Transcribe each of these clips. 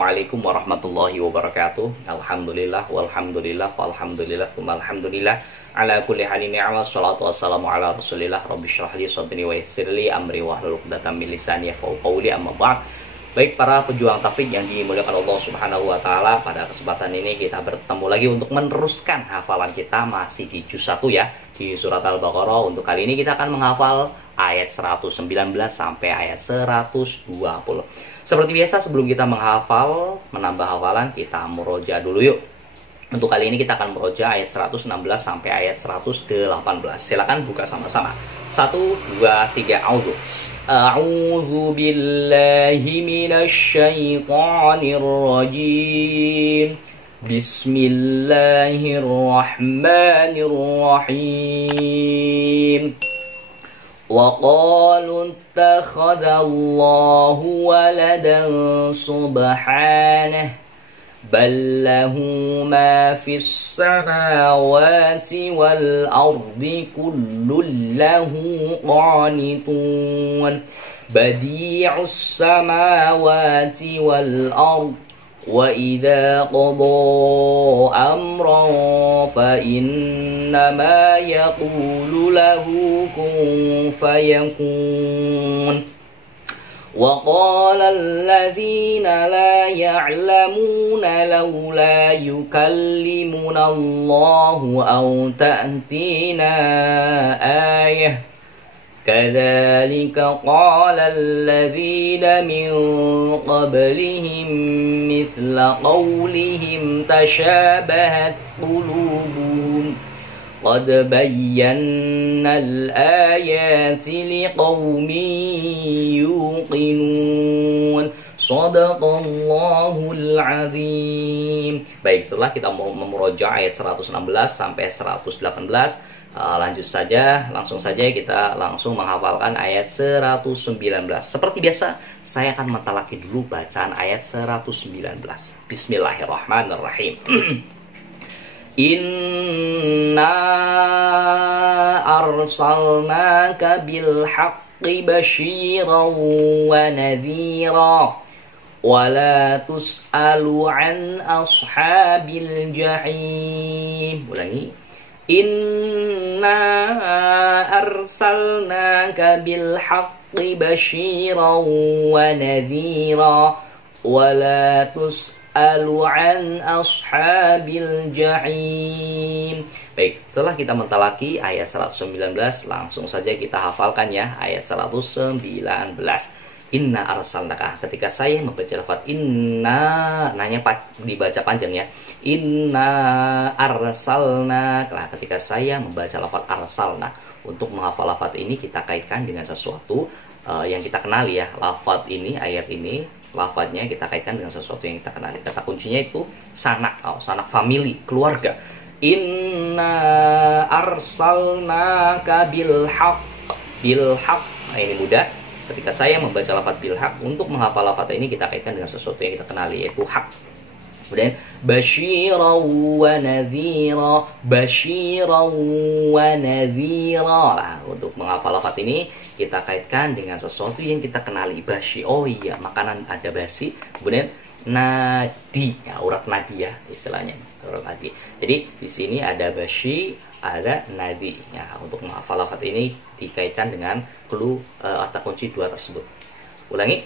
Assalamualaikum warahmatullahi wabarakatuh. Alhamdulillah walhamdulillah walhamdulillah tsumma alhamdulillah ala kulli halin ni'mat shalatu wassalamu ala Rasulillah rabbi shrah li sadri wa yassir li amri wahlul 'uqdatam min lisani yafqahu qawli amma ba'd. Baik para pejuang taufik yang dimuliakan Allah Subhanahu wa taala, pada kesempatan ini kita bertemu lagi untuk meneruskan hafalan kita masih di juz 1 ya, di surat Al-Baqarah. Untuk kali ini kita akan menghafal ayat 119 sampai ayat 120. Seperti biasa sebelum kita menghafal, menambah hafalan, kita muroja dulu yuk. Untuk kali ini kita akan muroja ayat 116 sampai ayat 118. Silakan buka sama-sama. 1, 2, 3, A'udzu. A'udzu billahi minasy syaithanir rajim. Bismillahirrahmanirrahim. وقالوا اتخذ الله ولدا سبحانه بل له ما في السماوات والأرض كل له قانتون بديع السماوات والأرض وإذا قضى أمرا فإنما يقول له كن فيكون وقال الذين لا يعلمون لولا يكلمنا الله أو تأتينا آية كذلك قال الذين من قبلهم مثل قولهم تشابهت قلوبهم قد بينا الآيات لقوم يوقنون Shadaqallahul azim. Baik, setelah kita memuroja ayat 116 sampai 118, lanjut saja, langsung saja kita langsung menghafalkan ayat 119. Seperti biasa, saya akan mentalaki dulu bacaan ayat 119. Bismillahirrahmanirrahim. Inna arsalnaka bil haqqi basyiran wa nadhira wala tus'alu an ashabil jahim. Ulangi. Inna arsalnaka bil haqqi basyiran wa nadhira wala tus'alu an ashabil jahim. Baik, setelah kita mentalaki ayat 119, langsung saja kita hafalkan ya ayat 119. Inna arsalnaka. Ketika saya membaca lafaz inna, nanya dibaca panjang ya. Inna arsalna. Nah, ketika saya membaca lafaz arsalna, untuk menghafal lafaz ini kita kaitkan dengan sesuatu yang kita kenali ya. Lafaz ini, ayat ini, lafaznya kita kaitkan dengan sesuatu yang kita kenali. Kata kuncinya itu sanak, sanak family, keluarga. Inna arsalnaka bil haqq. Bil haqq. Nah, ini mudah. Ketika saya membaca lafaz bil haq, untuk menghafal lafaz ini kita kaitkan dengan sesuatu yang kita kenali, yaitu hak. Kemudian basyiran wa nadhira, basyiran wa nadhira. Nah, untuk menghafal lafaz ini kita kaitkan dengan sesuatu yang kita kenali, basyi. Oh iya, makanan ada basi. Kemudian nadi, ya, urat nadi ya istilahnya, urat nadi. Jadi di sini ada basyi, ada nadi. Ya, untuk menghafal lafaz ini dikaitkan dengan clue kata kunci dua tersebut. Ulangi.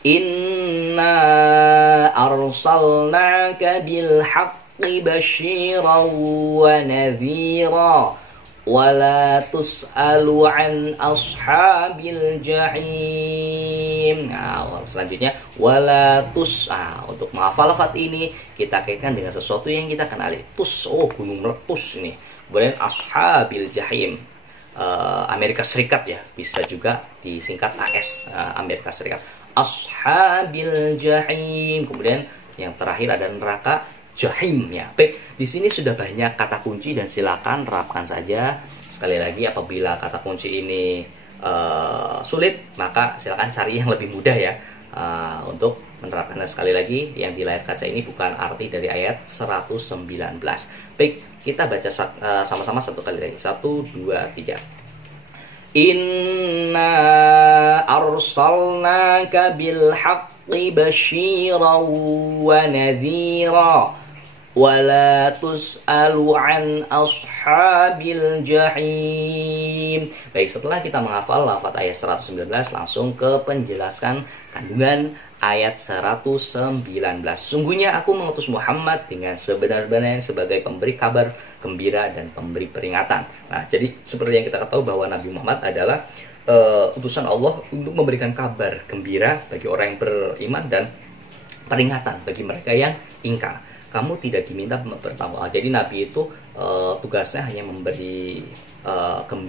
Inna arsalnaka bil haqqi basyiran wa nadhira wala tus'alu an ashabil jahim. Nah, selanjutnya wala tus'a. Untuk menghafal lafaz ini kita kaitkan dengan sesuatu yang kita kenali. Tus, oh gunung meletus ini. Kemudian ashabil jahim, Amerika Serikat ya, bisa juga disingkat AS, Amerika Serikat. Ashabil jahim. Kemudian yang terakhir ada neraka jahim ya. Baik, di sini sudah banyak kata kunci dan silakan terapkan saja. Sekali lagi, apabila kata kunci ini sulit, maka silakan cari yang lebih mudah ya. Untuk menerapkannya. Sekali lagi, yang di layar kaca ini bukan arti dari ayat 119. Baik, kita baca sama-sama satu kali lagi. 1, 2, 3. Inna arsalnaka bil haqqi بشيرا ونذيرا ولا تسأل عن أصحاب الجحيم. Baik, setelah kita menghafal lafaz ayat 119, langsung ke penjelasan kandungan ayat 119. Sungguhnya aku mengutus Muhammad dengan sebenar-benarnya sebagai pemberi kabar gembira dan pemberi peringatan. Nah, jadi seperti yang kita ketahui bahwa Nabi Muhammad adalah utusan Allah untuk memberikan kabar gembira bagi orang yang beriman dan peringatan bagi mereka yang ingkar. Kamu tidak diminta bertanggung. Jadi Nabi itu tugasnya hanya memberi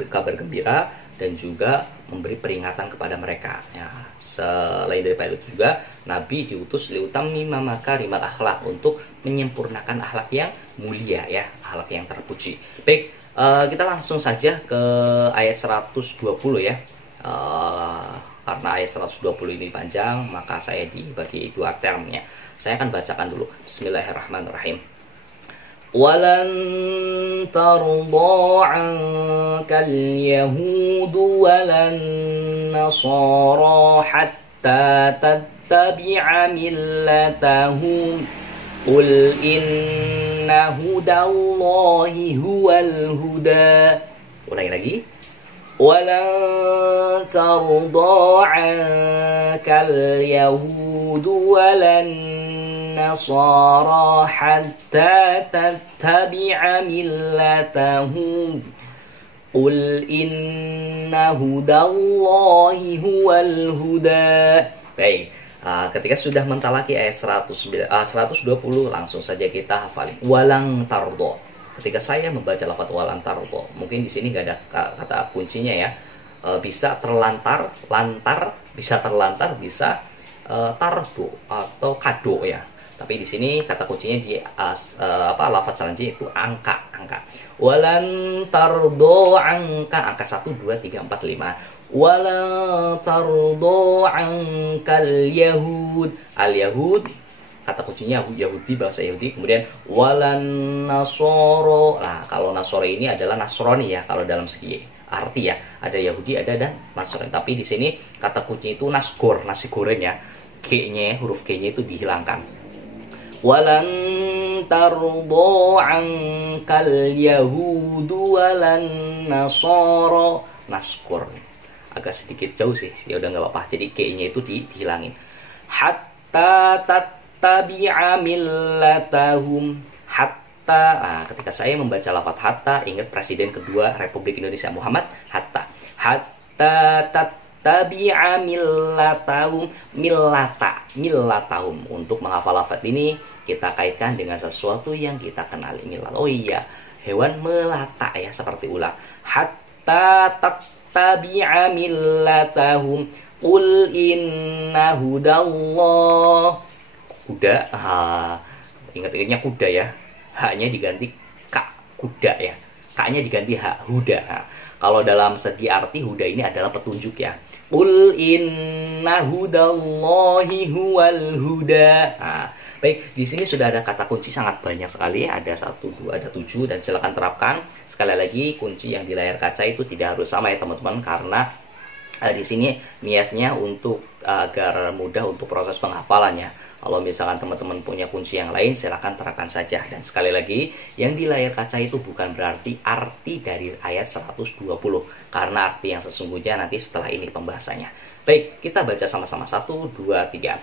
kabar gembira dan juga memberi peringatan kepada mereka. Ya, selain daripada itu juga Nabi diutus liutamima makarimal akhlak, untuk menyempurnakan akhlak yang mulia, ya, akhlak yang terpuji. Baik, kita langsung saja ke ayat 120 ya. Karena ayat 120 ini panjang, maka saya dibagi dua termnya. Saya akan bacakan dulu. Bismillahirrahmanirrahim. Walan tarda 'ankal yahud walan nasara hatta tattabi'a millatahum. Qul inna hudallahi huwal huda. Ulangi lagi. Walan tarda 'ankal yahud walan nasara hatta tattabi'a millatahum. Qul inna hudallahi huwal huda. Baik, ketika sudah mentalaki ayat 120, langsung saja kita hafalin. Walang tardo. Ketika saya membaca lafaz walang tardo, mungkin di sini nggak ada kata kuncinya ya. Bisa terlantar, lantar, bisa terlantar, bisa tardo atau kado ya. Tapi di sini kata kuncinya di lafaz selanjutnya itu angka. Walan tardo angka 1 2 3 4 5. Walan tardo angkal yahud. Al yahud kata kuncinya Yahudi, bahasa Yahudi. Kemudian walan nasoro. Nah, kalau nasoro ini adalah Nasrani ya, kalau dalam segi arti ya. Ada Yahudi, ada dan Nasrani. Tapi di sini kata kuncinya itu nasgor, nasi goreng ya. G-nya, huruf G-nya itu dihilangkan. Walan tardo ankal yahudu walan nasoro. Nasgor. Agak sedikit jauh sih, ya udah nggak apa-apa. Jadi G-nya itu dihilangin. Hatta tattabi'a millatahum. Hatta. Nah, ketika saya membaca lafaz hatta, ingat Presiden kedua Republik Indonesia Muhammad Hatta. Hatta tattabi'a millatahum. Millatahum. Untuk menghafal lafaz ini kita kaitkan dengan sesuatu yang kita kenali. Millat. Oh iya, hewan melata ya, seperti ular. Hatta tattabi'a millatahum. Qul inna hudallah. Kuda, ingat-ingatnya kuda ya, haknya diganti ka, kuda ya, kaknya diganti hak, huda. Kalau dalam segi arti huda ini adalah petunjuk ya. Qul inna hudallahi huwal huda. Baik, di sini sudah ada kata kunci sangat banyak sekali, ada 1, 2, ada 7, dan silakan terapkan. Sekali lagi, kunci yang di layar kaca itu tidak harus sama ya teman-teman, karena di sini niatnya untuk agar mudah untuk proses penghafalannya. Kalau misalkan teman-teman punya kunci yang lain, silakan terapkan saja. Dan sekali lagi, yang di layar kaca itu bukan berarti arti dari ayat 120, karena arti yang sesungguhnya nanti setelah ini pembahasannya. Baik, kita baca sama-sama. 1, 2, 3.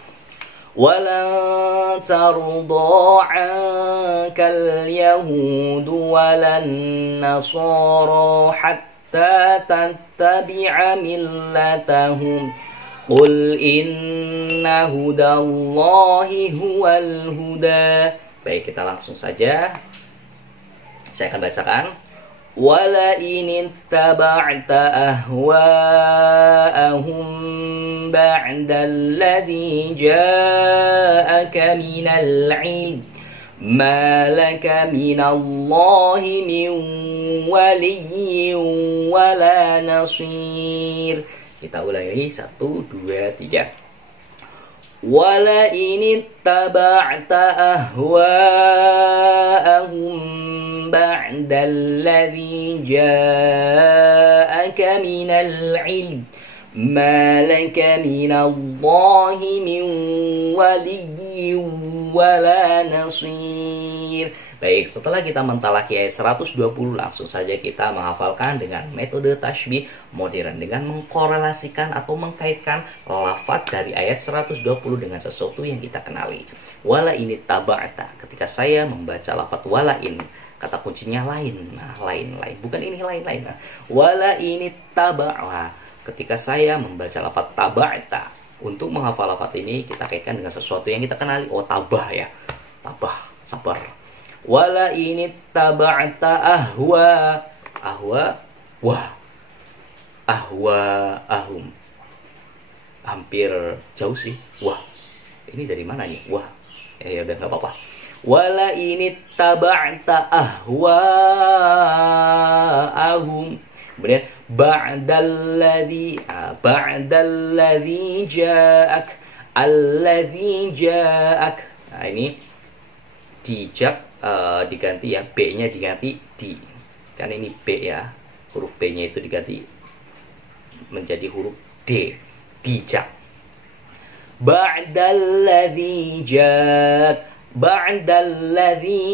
Walan tarda 'ankal yahudu walan nasara hatta tattabi'a millatahum. Qul inna hudallahi huwal huda. Baik, kita langsung saja. Saya akan bacakan. Wala in ittaba'ta ahwa'ahum ba'da alladhi ja'aka minal 'ilm ma laka minallahi min waliyyin wala nasir. Kita ulangi 1, 2, 3. Wala in ittaba'ta ahwa'ahum ba'da alladhi ja'aka minal 'ilm ما لك من الله من ولي ولا نصير. Baik, setelah kita mentalaki ayat 120, langsung saja kita menghafalkan dengan metode tasbih modern dengan mengkorelasikan atau mengkaitkan lafaz dari ayat 120 dengan sesuatu yang kita kenali. Wala ini taba'ta. Ketika saya membaca lafaz wala in, kata kuncinya lain. Nah, lain. Bukan ini lain. Nah, wala ini taba'a. Ketika saya membaca lafaz taba'ta, untuk menghafal lafaz ini kita kaitkan dengan sesuatu yang kita kenali. Oh, tabah ya. Tabah, sabar. Wala ini taba'ta ahwa. Wah. Ahum. Hampir jauh sih. Wah. Ini dari mana nih? Wah. Ya udah nggak apa-apa. Wala ini taba'ta ahum. Kemudian ba'dalladzi ja'ak alladzi ja'ak. Nah, ini dijak diganti ya, B-nya diganti di. Kan ini B ya. Huruf B-nya itu diganti menjadi huruf D. Dijak. Ba'dalladzi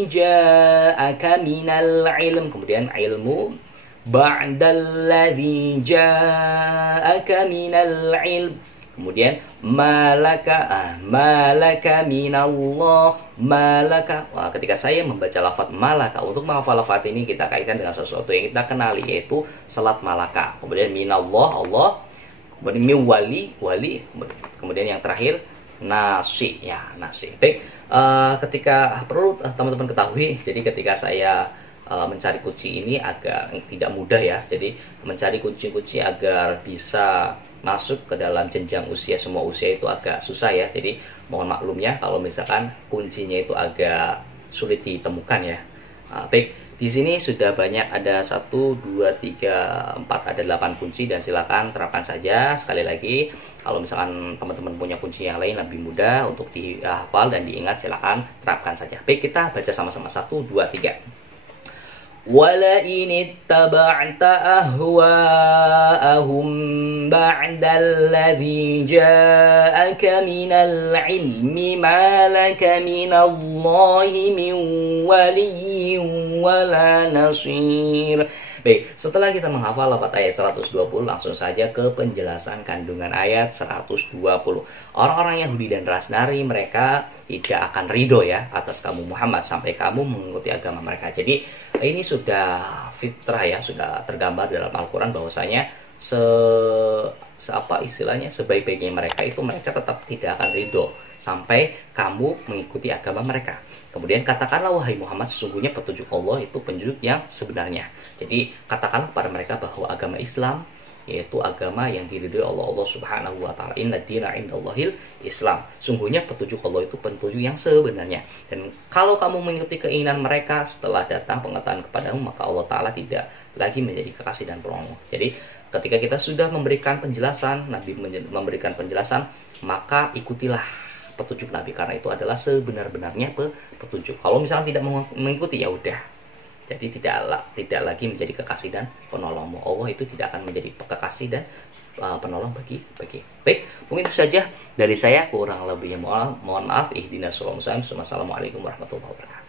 ja'aka minal ilm. Kemudian ilmu. Ba'dalladzi ja'aka minal ilm. Kemudian malaka minallah. Malaka. Wah, ketika saya membaca lafaz malaka, untuk menghafal lafaz ini kita kaitkan dengan sesuatu yang kita kenali, yaitu salat malaka. Kemudian minallah, Allah. Kemudian wali. Kemudian yang terakhir nasi. Ya, nasi. Baik, ketika perlu teman-teman ketahui, jadi ketika saya mencari kunci ini agak tidak mudah ya. Jadi mencari kunci-kunci agar bisa masuk ke dalam jenjang usia, semua usia itu agak susah ya. Jadi mohon maklumnya kalau misalkan kuncinya itu agak sulit ditemukan ya. Baik, di sini sudah banyak, ada 1, 2, 3, 4, ada 8 kunci, dan silakan terapkan saja. Sekali lagi, kalau misalkan teman-teman punya kunci yang lain lebih mudah untuk dihafal dan diingat, silakan terapkan saja. Baik, kita baca sama-sama. 1, 2, 3. وَلَئِنِ اتَّبَعْتَ أَهْوَاءَهُمْ بَعْدَ الَّذِي جَاءَكَ مِنَ الْعِلْمِ مَا لَكَ مِنَ اللَّهِ مِنْ وَلِيٍّ وَلَا نَصِيرٍ. Baik, setelah kita menghafal lafaz ayat 120, langsung saja ke penjelasan kandungan ayat 120. Orang-orang Yahudi dan Nasrani, mereka tidak akan ridho ya atas kamu Muhammad sampai kamu mengikuti agama mereka. Jadi ini sudah fitrah ya, sudah tergambar dalam Al-Quran bahwasanya sebaik-baiknya mereka itu mereka tetap tidak akan ridho sampai kamu mengikuti agama mereka. Kemudian katakanlah wahai Muhammad, sesungguhnya petunjuk Allah itu petunjuk yang sebenarnya. Jadi katakanlah kepada mereka bahwa agama Islam yaitu agama yang diridhoi Allah Subhanahu wa taala. Inna dina indallahil Islam. Sungguhnya petunjuk Allah itu petunjuk yang sebenarnya. Dan kalau kamu mengikuti keinginan mereka setelah datang pengetahuan kepadamu, maka Allah taala tidak lagi menjadi kekasih dan penolong. Jadi ketika kita sudah memberikan penjelasan, Nabi memberikan penjelasan, maka ikutilah petunjuk Nabi, karena itu adalah sebenar-benarnya petunjuk. Kalau misalnya tidak mengikuti, ya udah, jadi tidak lagi menjadi kekasih dan penolong. Allah itu tidak akan menjadi kekasih dan penolong bagi. Baik, mungkin itu saja dari saya, kurang lebihnya mohon maaf. Ihdinas shiratal mustaqim. Wassalamualaikum warahmatullahi wabarakatuh.